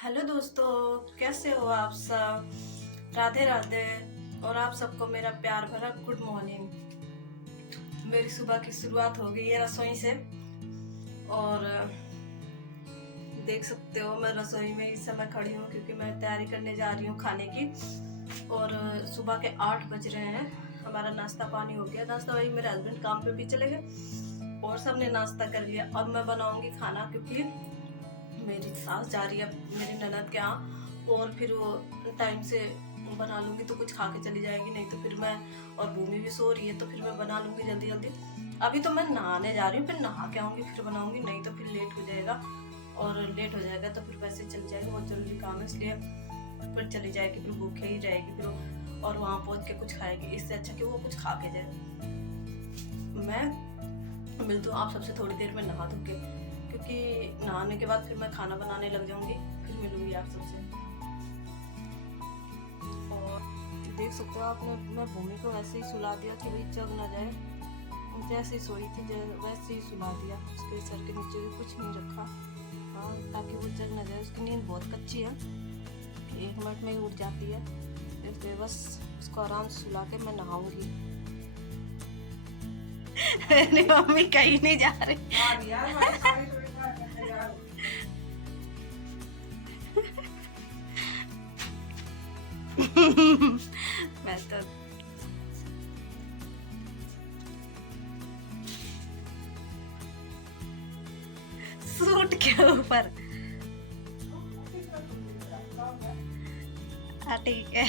Hello दोस्तों, कैसे हो आप सब। राधे राधे। और आप सबको मेरा प्यार भरा गुड मॉर्निंग। मेरी सुबह की शुरुआत हो गई है रसोई से। और देख सकते हो मैं रसोई में इस समय खड़ी हूँ क्योंकि मैं तैयारी करने जा रही हूँ खाने की। और सुबह के 8 बज रहे हैं। हमारा नाश्ता पानी हो गया। नाश्ता वही मेरे हस्बैंड काम पे भी चले गए और सबने नाश्ता कर लिया। अब मैं बनाऊंगी खाना क्योंकि मेरी सास जा रही है मेरी ननद के यहाँ। और फिर वो टाइम से बना लूंगी तो कुछ खा के चली जाएगी, नहीं तो फिर मैं, और भूमि भी सो रही है तो फिर मैं बना लूंगी जल्दी जल्दी। अभी तो मैं नहाने जा रही हूँ, फिर नहा के आऊंगी फिर बनाऊंगी, नहीं तो फिर लेट हो जाएगा। और लेट हो जाएगा तो फिर वैसे चली जाएगी, बहुत जरूरी काम है इसलिए फिर चली जाएगी, फिर भूखे ही रहेगी फिर। और वहाँ पहुँच के कुछ खाएगी, इससे अच्छा कि वो कुछ खा के जाए। मैं मिलती हूँ आप सबसे थोड़ी देर में नहा धो के, क्योंकि नहाने के बाद फिर मैं खाना बनाने लग जाऊंगी। फिर मिलूंगी आप सबसे। और देख सकते हो आपने, मैं भूमि को वैसे ही सुला दिया कि भाई जग ना जाए। जैसे ही सोई थी वैसे ही सुला दिया, उसके सर के नीचे भी कुछ नहीं रखा। हाँ, ताकि वो जग ना जाए। उसकी नींद बहुत कच्ची है, 1 मिनट में ही उठ जाती है। फिर बस उसको आराम से सुला के मैं नहाऊंगी। अरे मम्मी कहीं नहीं जा रही। मैं तो सूट के ऊपर। हाँ ठीक है।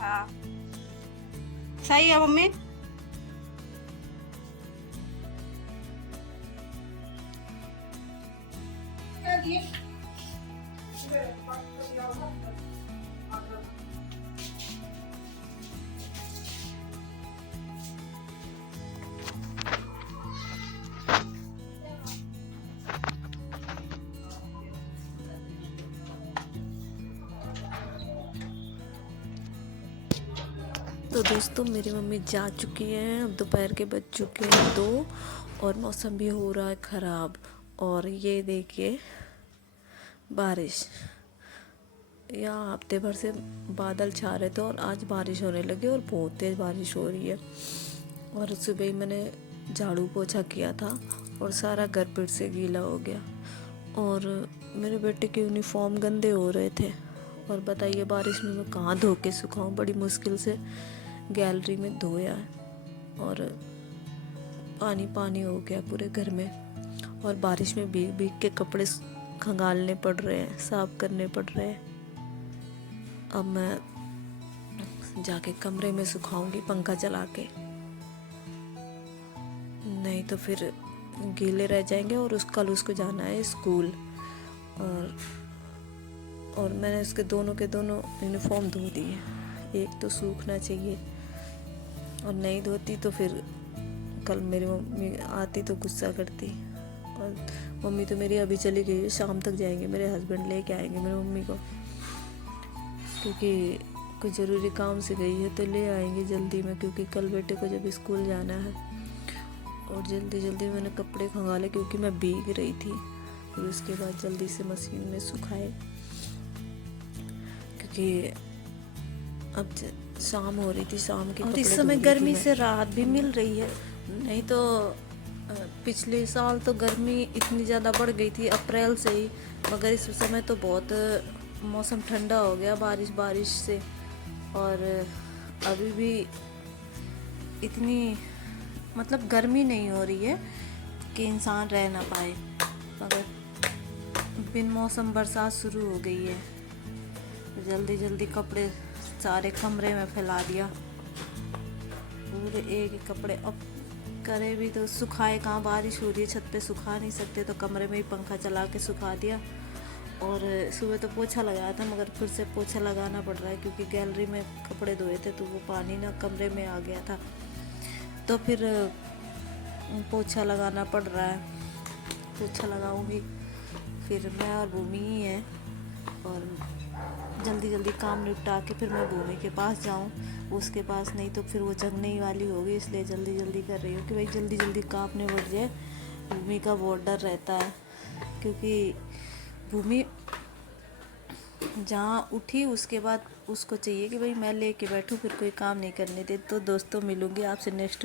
हाँ सही है मम्मी। तो दोस्तों मेरी मम्मी जा चुकी हैं, अब दोपहर के बज चुके हैं 2 और मौसम भी हो रहा है ख़राब। और ये देखिए बारिश, यहाँ हफ्ते भर से बादल छा रहे थे और आज बारिश होने लगी और बहुत तेज़ बारिश हो रही है। और सुबह ही मैंने झाड़ू पोछा किया था और सारा घर फिर से गीला हो गया। और मेरे बेटे के यूनिफॉर्म गंदे हो रहे थे। और बताइए बारिश में मैं कहाँ धो के सुखाऊँ, बड़ी मुश्किल से गैलरी में धोया है। और पानी पानी हो गया पूरे घर में। और बारिश में भीग भीग के कपड़े खंगालने पड़ रहे हैं, साफ करने पड़ रहे हैं। अब मैं जाके कमरे में सुखाऊंगी पंखा चला के, नहीं तो फिर गीले रह जाएंगे। और कल उसको जाना है स्कूल। और मैंने उसके दोनों के दोनों यूनिफॉर्म धो दिए। एक तो सूखना चाहिए, और नहीं धोती तो फिर कल मेरी मम्मी आती तो गुस्सा करती। और मम्मी तो मेरी अभी चली गई है, शाम तक जाएंगे, मेरे हस्बैंड लेके आएंगे मेरी मम्मी को, क्योंकि कोई ज़रूरी काम से गई है तो ले आएंगे जल्दी में, क्योंकि कल बेटे को जब स्कूल जाना है। और जल्दी जल्दी मैंने कपड़े खंगाले क्योंकि मैं भीग रही थी। फिर उसके बाद जल्दी से मशीन में सुखाए, क्योंकि अब शाम हो रही थी, शाम के। और इस समय गर्मी से राहत भी मिल रही है, नहीं तो पिछले साल तो गर्मी इतनी ज़्यादा बढ़ गई थी अप्रैल से ही। मगर इस समय तो बहुत मौसम ठंडा हो गया बारिश से। और अभी भी इतनी मतलब गर्मी नहीं हो रही है कि इंसान रह ना पाए, मगर बिन मौसम बरसात शुरू हो गई है। जल्दी जल्दी कपड़े सारे कमरे में फैला दिया, पूरे एक एक कपड़े। अब करे भी तो सुखाए कहाँ, बारिश हो रही है, छत पे सुखा नहीं सकते, तो कमरे में ही पंखा चला के सुखा दिया। और सुबह तो पोछा लगाया था, मगर फिर से पोछा लगाना पड़ रहा है क्योंकि गैलरी में कपड़े धोए थे तो वो पानी ना कमरे में आ गया था, तो फिर पोछा लगाना पड़ रहा है। पोछा लगाऊंगी फिर मैं और भूमि ही हैं। और जल्दी जल्दी काम निपटा के फिर मैं भूमि के पास जाऊं, उसके पास, नहीं तो फिर वो जगने ही वाली होगी, इसलिए जल्दी जल्दी कर रही हूँ कि भाई जल्दी जल्दी काम निपट जाए। भूमि का बहुत डर रहता है क्योंकि भूमि जहाँ उठी उसके बाद उसको चाहिए कि भाई मैं लेके बैठूं, फिर कोई काम नहीं करने दे। तो दोस्तों मिलूंगी आपसे नेक्स्ट